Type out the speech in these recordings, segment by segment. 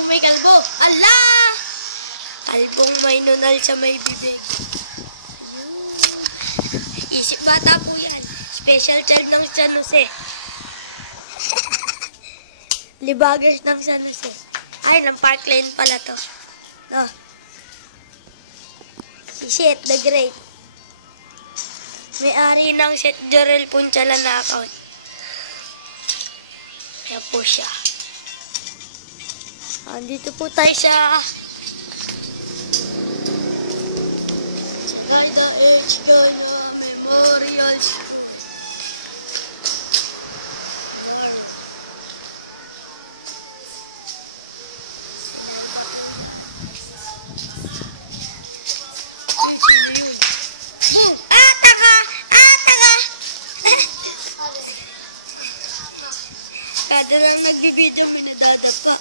Kalbo may kalbo. Ala! Kalbong may nunal sa may bibig. Isip bata po yan. Special child ng San Jose. Libagers ng San Jose. Ay, ng Parkland pala to. No. Si Seth the Great. May-ari ng Seth Jorel Punchala na account. Kaya po siya. Andito po tayo sa Canada H. Gana Memorial. Kada lang nagbibideo, may nadadapa.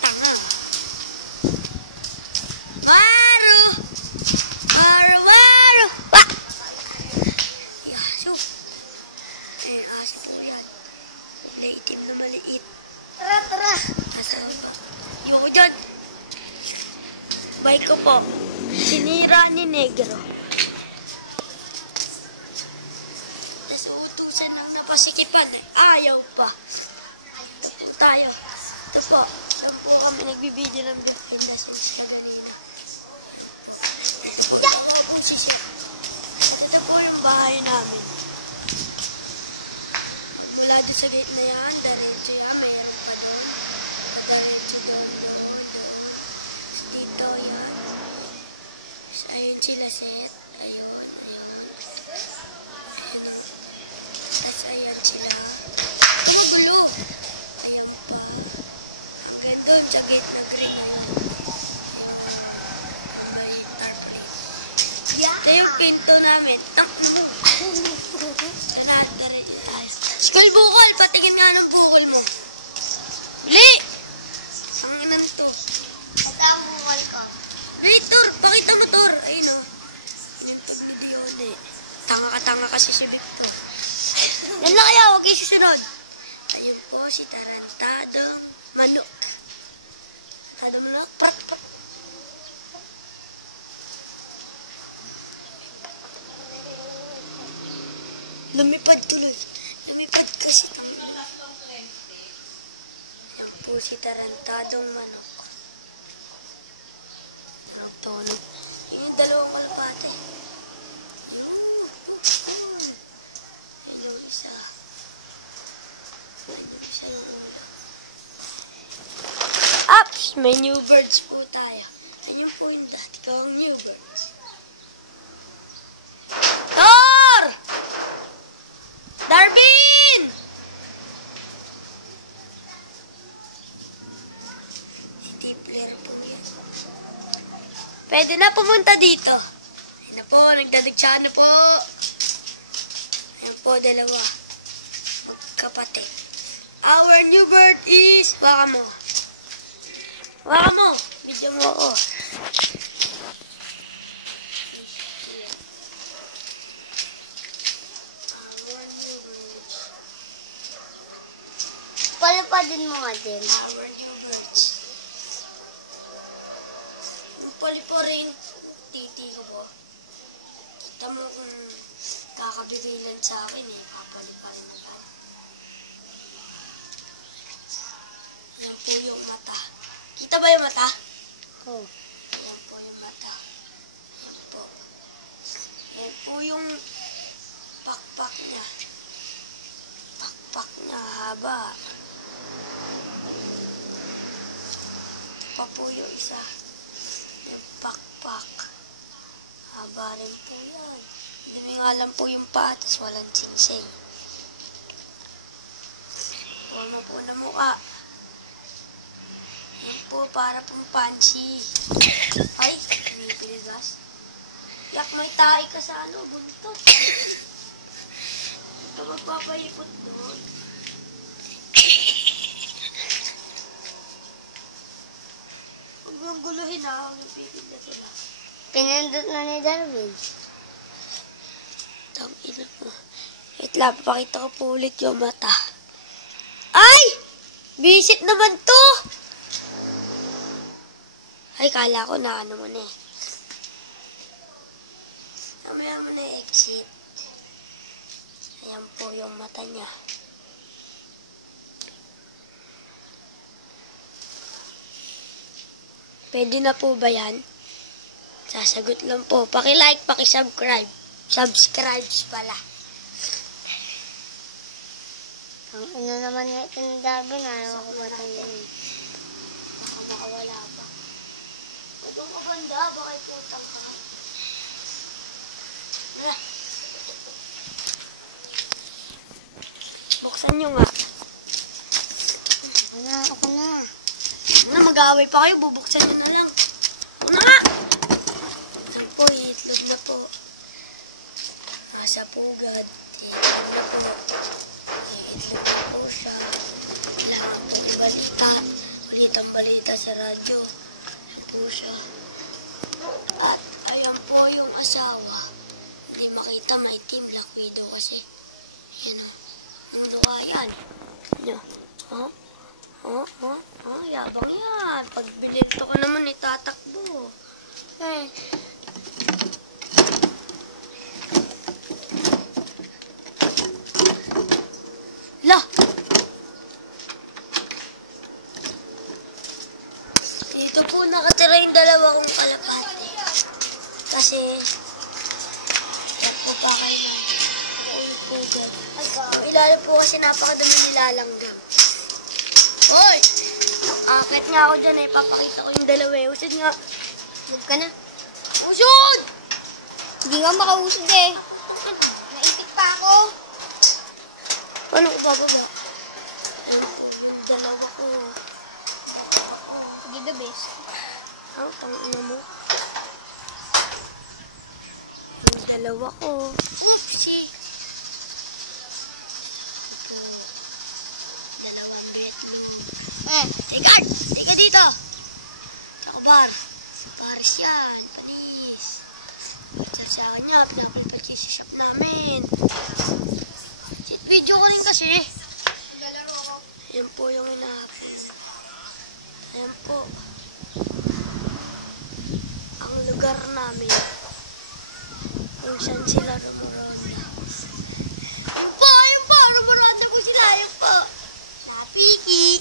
Tanga. Waro! Waro! Waro! Wah! Yaso. Ay, aso po yan. Naitim na maliit. Tara, tara. Asabi ba? Ayoko dyan. Bike ko po. Sinira ni Negro. Pasikipan, ayaw pa. Tayo. Ito po. Ito po kami nagbibideo ng Pilipinas. Ito po yung bahay namin. Wala dito sa gate na yan. Diretso yan. Mayroon pa doon. Diretso doon. Dito yan. Ayun sila set. Ayun. Ayan sila. Gulo. Ayaw pa. Hanggang doon, sa gate na green. May tarpaulin. Ito yung pinto namin. School bukol! Patingin nga ng bukol mo. Bili! Ang inan to. Ito ang bukol ko. Wait, Tor! Pakita mo, Tor! Ayun o. Video ulit. Tanga kasi si Victor. Yan lang kayo, huwag kayo susunod. Ayun po si Tarantadong Manok. Tarantadong Manok. Prat. Lumipad tuloy. Lumipad kasi tuloy. Yan po si Tarantadong Manok. Tarantadong. Yung dalawang malpate. Yung isa yung ulo. Ups! May new birds po tayo. Ayun po yung dati kong new birds. Thor! Darwin! Si Tipler po yan. Pwede na pumunta dito. Ayun na po, nagdadagtsaan na po. Ayan po, dalawa. Magkapatid. Our new bird is... Waka mo. Waka mo. Video mo ako. Our new birds. Palipadin mo nga din. Our new birds. Yung palipo rin, titi ko po. Kita mo kung kakabigay lang sa akin eh. Papaliparin na tayo. Yan po yung mata. Kita ba yung mata? Oh. Yan po yung mata. Yan po. Yan po yung pakpak niya. Pakpak niya haba. Ito pa po yung isa. Yung pakpak. Haba rin po yan. Hindi nga alam po yung patas. Walang singsing. Forma po na mukha. Yan po, para pong pansi. Ay, may piligas. Yak, may tae ka sa ano, buntot. Ito magpapahipot doon. Huwag mong guluhin ha, huwag yung pipid na sila. Pinindot na ni Darwin. Tangina mo. Wait lang, papakita ko po ulit yung mata. Ay! Visit naman to! Ay, kala ko na ano mo na eh. Mamaya mo na exit. Ayan po yung mata niya. Pwede na po ba yan? Sasagot lang po. Paki-like, paki-subscribe. Subscribes pala. Ang ano naman nga ito ng Darby na ayaw ko matanggalin. Baka makawala pa. Itong kabanda, baka iputang ka. Buksan nyo nga. Ako na. Mag-aaway pa kayo, bubuksan nyo na lang. Ano nga? Ito po, itlog na po. Nasa pugad. Itlog na po. Itlog na po siya. Kailangan po balita. Balitang balita sa radyo. Ayan po siya. At ayan po yung asawa. Hindi makita, may team Black Widow kasi. Ayan o. Ano kaya yan? Ano? Yabang yan. Pag bilito ko naman, itatakbo. Eh. La! Dito po nakatira yung dalawa kong kalapate. Kasi, yan po pa kayo na. Naulit po dyan. Ang ilalim po kasi napakadami nilalanggam. Hoy! Akit nga ako dyan eh. Papakita ko yung dalawa eh. Usod nga. Huwag ka na. Usod! Hindi nga makausod eh. Naipit pa ako. Paano ko bababa? Yung dalawa ko. Hindi the best. Ang pang-ina mo. Yung dalawa ko. Oopsie! Dalawang betlog. Teka dito! Nakabar. Paris yan. Panis. Sa kanya, pinapalpal sa shop namin. Sit video ko rin kasi. Ayan po yung inahapin. Ayan po. Ang lugar namin. Kung saan sila rumarada. Ayun po! Rumarada po sila. Ayun po. Napiki.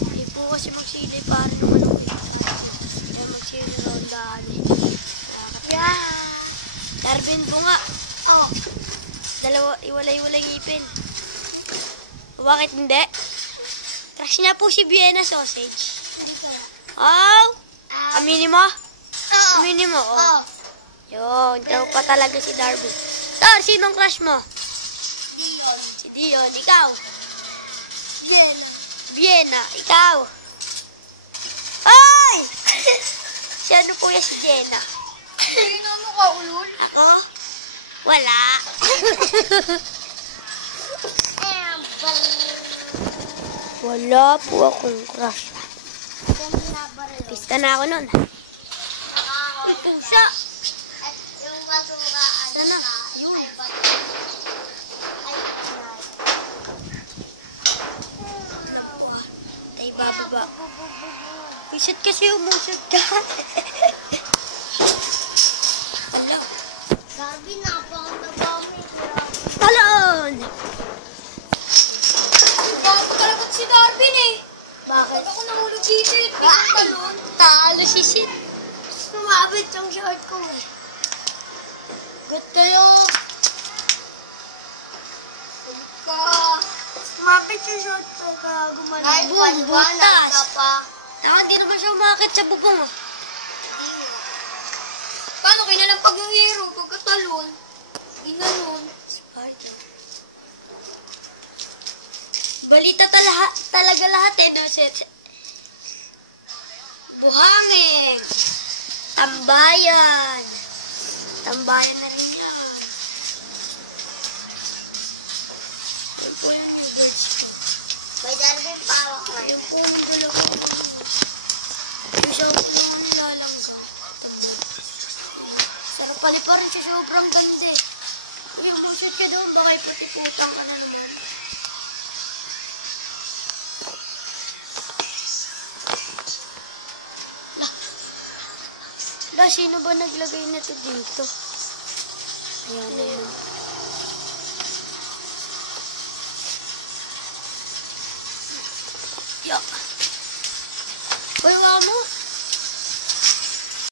Hindi po kasi magsilay para naman ako. Kaya magsilay rondahan eh. Yeah. Darwin po nga. Oh. Dalawa, iwalay-walay ngipin. Bakit hindi? Crush niya po si Vienna sausage. Oh! Aminin mo? Aminin mo, oh. Yun, daw pa talaga si Darwin. Tor, sinong crush mo? Dion. Si Dion, ikaw? Vienna. Vienna, ikaw? Ay! Si ano po yan si Jenna? Sino mo ka, ulul? Ako? Wala. Wala po akong crush. Pista na ako nun. Ito siya. At yung basura, Sana. yun. Tayo bababa. Pisit kasi umusot ka. Wala. Sabi na, napakadami. Talon! Bago kalabot si Darwin eh. Bakit? Ako nahulog dito eh. Biglang talon. Talo si Sid. Sumabit yung short ko eh. Good kayo. Sabi ka. Sumapit yung short ko ka Dahil gumalang. paliwanag ka pa. Hindi naman siya umakit sa bubong ah. Paano kinalampag yung hero pagkatalon? Ginanon. Spider. Balita talaga lahat eh. Buhangin. Tambayan. Tambayan na rin yan. Yan po yung noodles. May Darwin pa ako. Yan po yung dalawa. Yung siya po ang nilalangga. Sarap pala pa rin siya, sobrang ganda eh. Uy, umusot ka doon. Baka iputiputang ka na naman. Sino ba naglagay nito dito? Ayan na yun. Yeah.